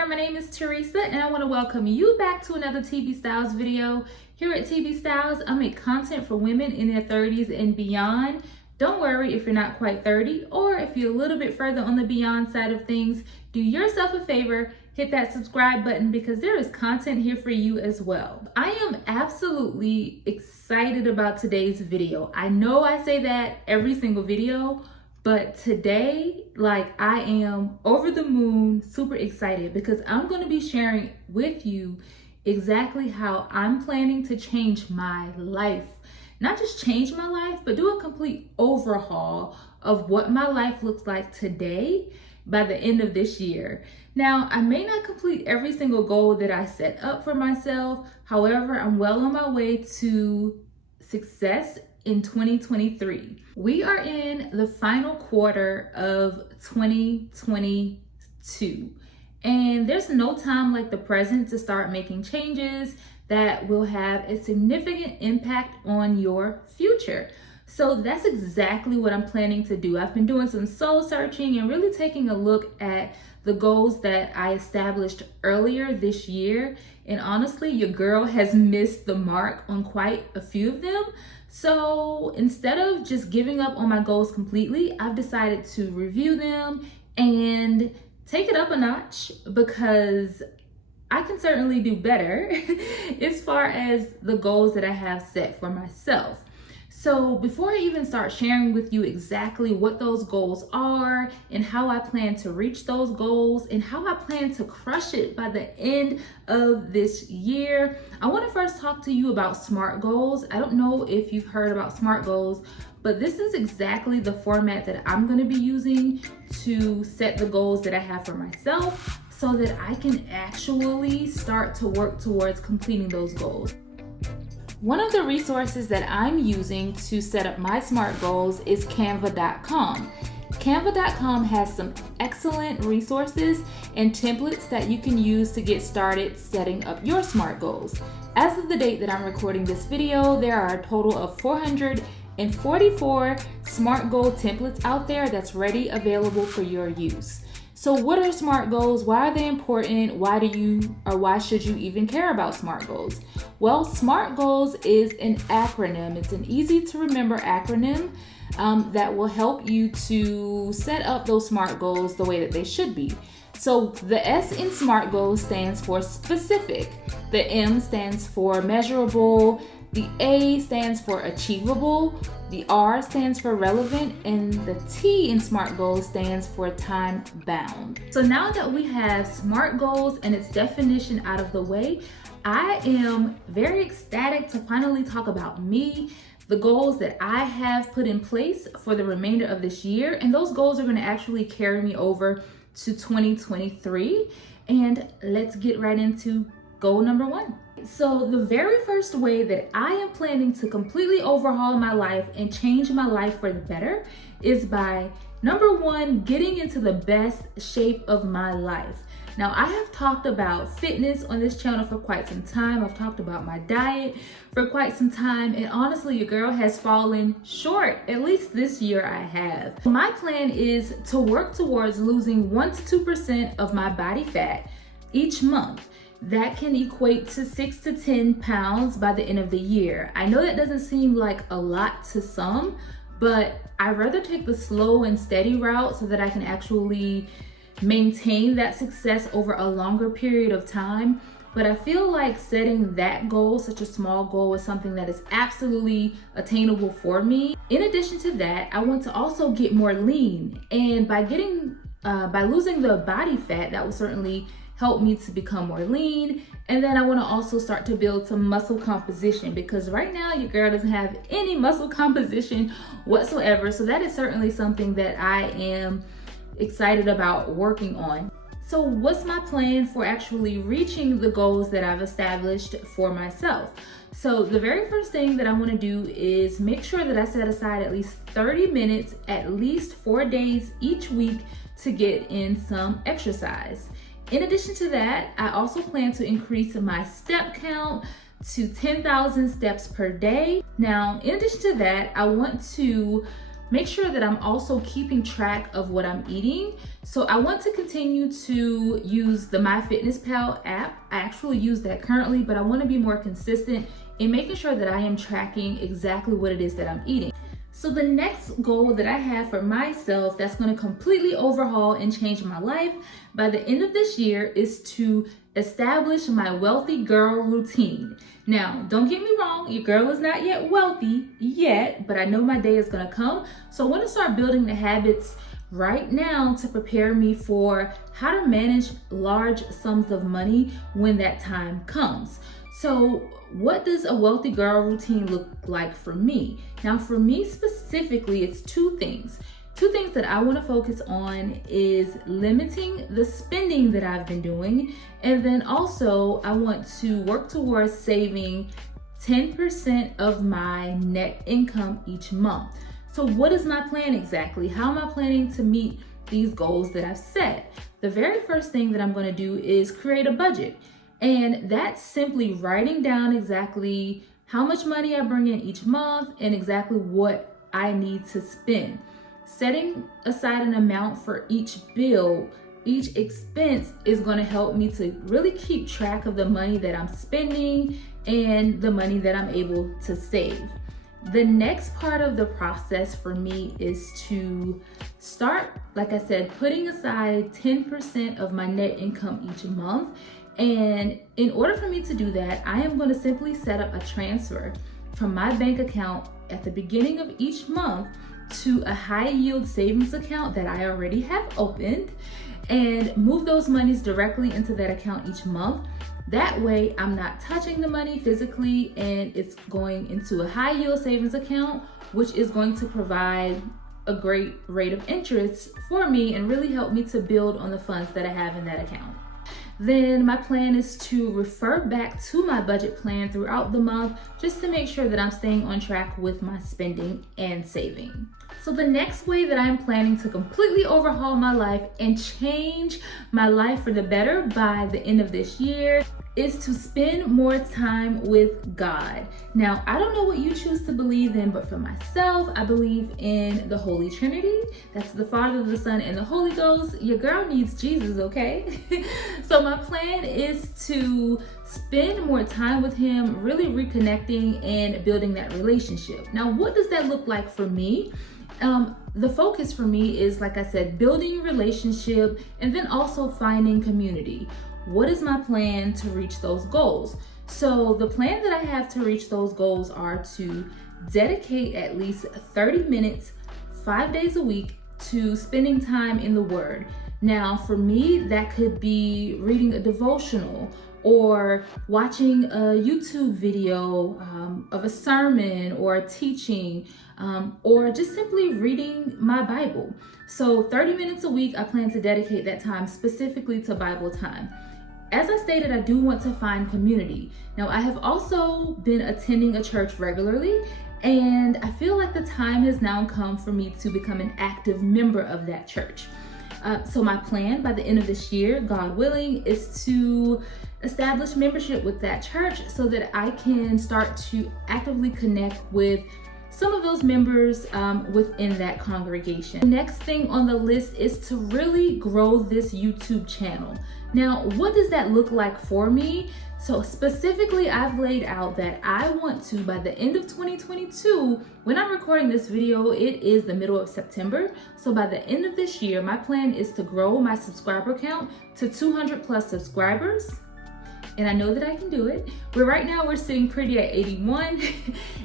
there, my name is Teresa and I want to welcome you back to another TB Styles video. Here at TB Styles, I make content for women in their 30s and beyond. Don't worry if you're not quite 30 or if you're a little bit further on the beyond side of things, do yourself a favor, hit that subscribe button because there is content here for you as well. I am absolutely excited about today's video. I know I say that every single video, but today, I am over the moon, super excited because I'm going to be sharing with you exactly how I'm planning to change my life. Not just change my life, but do a complete overhaul of what my life looks like today by the end of this year. Now, I may not complete every single goal that I set up for myself. However, I'm well on my way to success in 2023. We are in the final quarter of 2022, and there's no time like the present to start making changes that will have a significant impact on your future. So that's exactly what I'm planning to do. I've been doing some soul searching and really taking a look at the goals that I established earlier this year. And honestly, your girl has missed the mark on quite a few of them. So instead of just giving up on my goals completely, I've decided to review them and take it up a notch because I can certainly do better as far as the goals that I have set for myself. So before I even start sharing with you exactly what those goals are and how I plan to reach those goals and how I plan to crush it by the end of this year, I want to first talk to you about SMART goals. I don't know if you've heard about SMART goals, but this is exactly the format that I'm going to be using to set the goals that I have for myself so that I can actually start to work towards completing those goals. One of the resources that I'm using to set up my SMART goals is canva.com. Canva.com has some excellent resources and templates that you can use to get started setting up your SMART goals. As of the date that I'm recording this video, there are a total of 444 SMART goal templates out there that's ready, available for your use. So what are SMART goals? Why are they important? Why should you even care about SMART goals? Well, SMART goals is an acronym. It's an easy to remember acronym that will help you to set up those SMART goals the way that they should be. So the S in SMART goals stands for specific. The M stands for measurable. The A stands for achievable, the R stands for relevant, and the T in SMART goals stands for time bound. So now that we have SMART goals and its definition out of the way, I am very ecstatic to finally talk about me, the goals that I have put in place for the remainder of this year, and those goals are going to actually carry me over to 2023. And let's get right into goal number one. So the very first way that I am planning to completely overhaul my life and change my life for the better is by, number one, getting into the best shape of my life. Now, I have talked about fitness on this channel for quite some time. I've talked about my diet for quite some time, and honestly, your girl has fallen short. At least this year I have. My plan is to work towards losing 1 to 2% of my body fat each month. That can equate to 6 to 10 pounds by the end of the year. I know that doesn't seem like a lot to some, but I'd rather take the slow and steady route so that I can actually maintain that success over a longer period of time. But I feel like setting that goal, such a small goal, is something that is absolutely attainable for me. In addition to that, I want to also get more lean. And by losing the body fat, that will certainly help me to become more lean. And then I want to also start to build some muscle composition because right now your girl doesn't have any muscle composition whatsoever. So that is certainly something that I am excited about working on. So what's my plan for actually reaching the goals that I've established for myself? So the very first thing that I want to do is make sure that I set aside at least 30 minutes, at least 4 days each week to get in some exercise. In addition to that, I also plan to increase my step count to 10,000 steps per day. Now, in addition to that, I want to make sure that I'm also keeping track of what I'm eating. So I want to continue to use the MyFitnessPal app. I actually use that currently, but I want to be more consistent in making sure that I am tracking exactly what it is that I'm eating. So the next goal that I have for myself that's going to completely overhaul and change my life by the end of this year is to establish my wealthy girl routine. Now, don't get me wrong, your girl is not yet wealthy yet, but I know my day is going to come. So I want to start building the habits right now to prepare me for how to manage large sums of money when that time comes. So what does a wealthy girl routine look like for me? Now, for me specifically, it's two things. Two things that I want to focus on is limiting the spending that I've been doing. And then also I want to work towards saving 10% of my net income each month. So what is my plan exactly? How am I planning to meet these goals that I've set? The very first thing that I'm going to do is create a budget. And that's simply writing down exactly how much money I bring in each month and exactly what I need to spend. Setting aside an amount for each bill, each expense is going to help me to really keep track of the money that I'm spending and the money that I'm able to save. The next part of the process for me is to start, like I said, putting aside 10% of my net income each month. And in order for me to do that, I am going to simply set up a transfer from my bank account at the beginning of each month to a high yield savings account that I already have opened and move those monies directly into that account each month. That way I'm not touching the money physically and it's going into a high yield savings account, which is going to provide a great rate of interest for me and really help me to build on the funds that I have in that account. Then my plan is to refer back to my budget plan throughout the month just to make sure that I'm staying on track with my spending and saving. So the next way that I'm planning to completely overhaul my life and change my life for the better by the end of this year is to spend more time with God. Now, I don't know what you choose to believe in, but for myself, I believe in the Holy Trinity. That's the Father, the Son, and the Holy Ghost. Your girl needs Jesus, okay? So my plan is to spend more time with him, really reconnecting and building that relationship. Now, what does that look like for me? The focus for me is, like I said, building a relationship and then also finding community. What is my plan to reach those goals? So the plan that I have to reach those goals are to dedicate at least 30 minutes, 5 days a week to spending time in the Word. Now, for me, that could be reading a devotional or watching a YouTube video of a sermon or a teaching, or just simply reading my Bible. So 30 minutes a week, I plan to dedicate that time specifically to Bible time. As I stated, I do want to find community. Now, I have also been attending a church regularly, and I feel like the time has now come for me to become an active member of that church. So my plan by the end of this year, God willing, is to establish membership with that church so that I can start to actively connect with some of those members within that congregation. The next thing on the list is to really grow this YouTube channel. Now, what does that look like for me? So specifically, I've laid out that I want to, by the end of 2022, when I'm recording this video, it is the middle of September. So by the end of this year, my plan is to grow my subscriber count to 200 plus subscribers. And I know that I can do it. But right now we're sitting pretty at 81.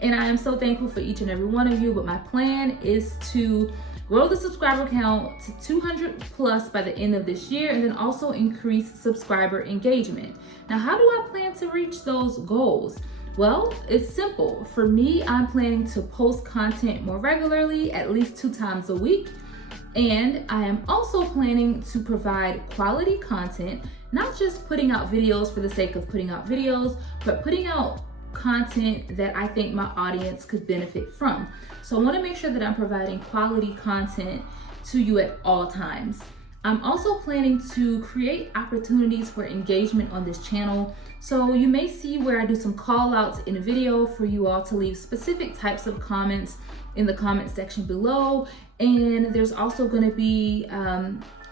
And I am so thankful for each and every one of you. But my plan is to grow the subscriber count to 200 plus by the end of this year, and then also increase subscriber engagement. Now, how do I plan to reach those goals? Well, it's simple. For me, I'm planning to post content more regularly, at least 2 times a week. And I am also planning to provide quality content, not just putting out videos for the sake of putting out videos, but putting out content that I think my audience could benefit from. So I want to make sure that I'm providing quality content to you at all times. I'm also planning to create opportunities for engagement on this channel. So you may see where I do some call outs in a video for you all to leave specific types of comments in the comment section below. And there's also going to be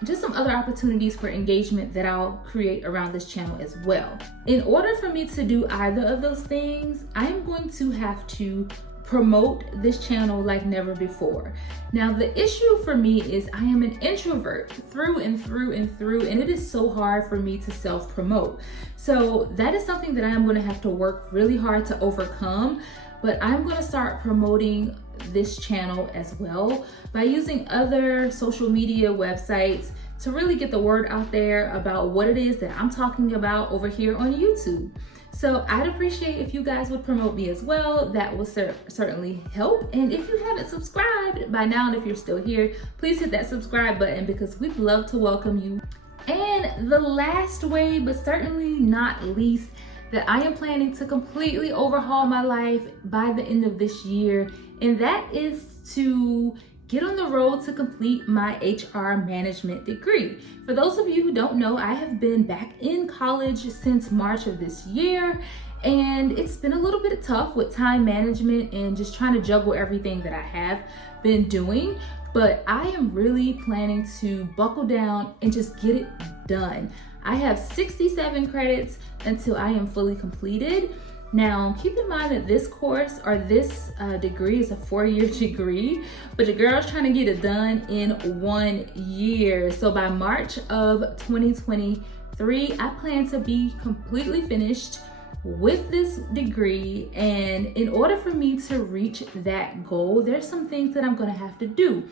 just some other opportunities for engagement that I'll create around this channel as well. In order for me to do either of those things, I am going to have to promote this channel like never before. Now, the issue for me is I am an introvert through and through and through, and it is so hard for me to self-promote. So that is something that I'm going to have to work really hard to overcome, but I'm going to start promoting this channel as well by using other social media websites to really get the word out there about what it is that I'm talking about over here on YouTube. So I'd appreciate if you guys would promote me as well. That will certainly help. And if you haven't subscribed by now, and if you're still here, please hit that subscribe button because we'd love to welcome you. And the last way, but certainly not least, that I am planning to completely overhaul my life by the end of this year, and that is to get on the road to complete my HR management degree. For those of you who don't know, I have been back in college since March of this year, and it's been a little bit tough with time management and just trying to juggle everything that I have been doing. But I am really planning to buckle down and just get it done. I have 67 credits until I am fully completed. Now, keep in mind that this course or this degree is a 4-year degree, but your girl's trying to get it done in 1 year. So by March of 2023, I plan to be completely finished with this degree. And in order for me to reach that goal, there's some things that I'm going to have to do.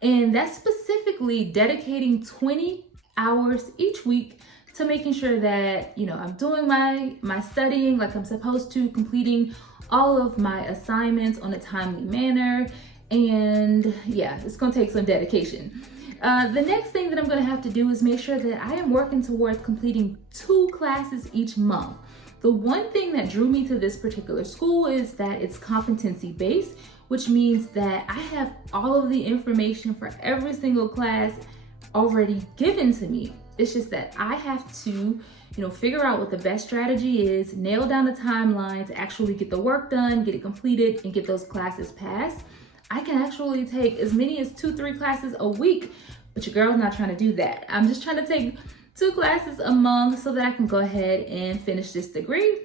And that's specifically dedicating 20 hours each week to making sure that, you know, I'm doing my studying like I'm supposed to, completing all of my assignments on a timely manner. And yeah, it's gonna take some dedication. The next thing that I'm gonna have to do is make sure that I am working towards completing 2 classes each month. The one thing that drew me to this particular school is that it's competency based, which means that I have all of the information for every single class already given to me. It's just that I have to, you know, figure out what the best strategy is, nail down the timeline to actually get the work done, get it completed, and get those classes passed. I can actually take as many as 2-3 classes a week, but your girl's not trying to do that. I'm just trying to take 2 classes a month so that I can go ahead and finish this degree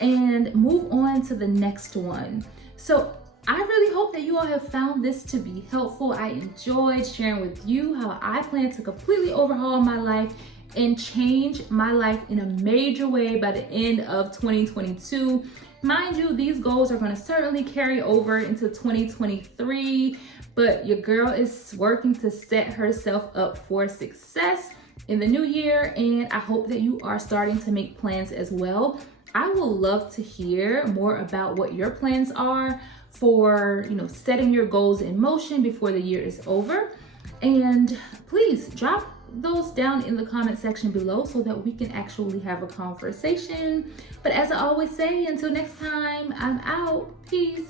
and move on to the next one. So I really hope that you all have found this to be helpful. I enjoyed sharing with you how I plan to completely overhaul my life and change my life in a major way by the end of 2022. Mind you, these goals are going to certainly carry over into 2023, but your girl is working to set herself up for success in the new year, and I hope that you are starting to make plans as well. I will love to hear more about what your plans are for, you know, setting your goals in motion before the year is over. And please drop those down in the comment section below so that we can actually have a conversation. But as I always say, until next time, I'm out. Peace.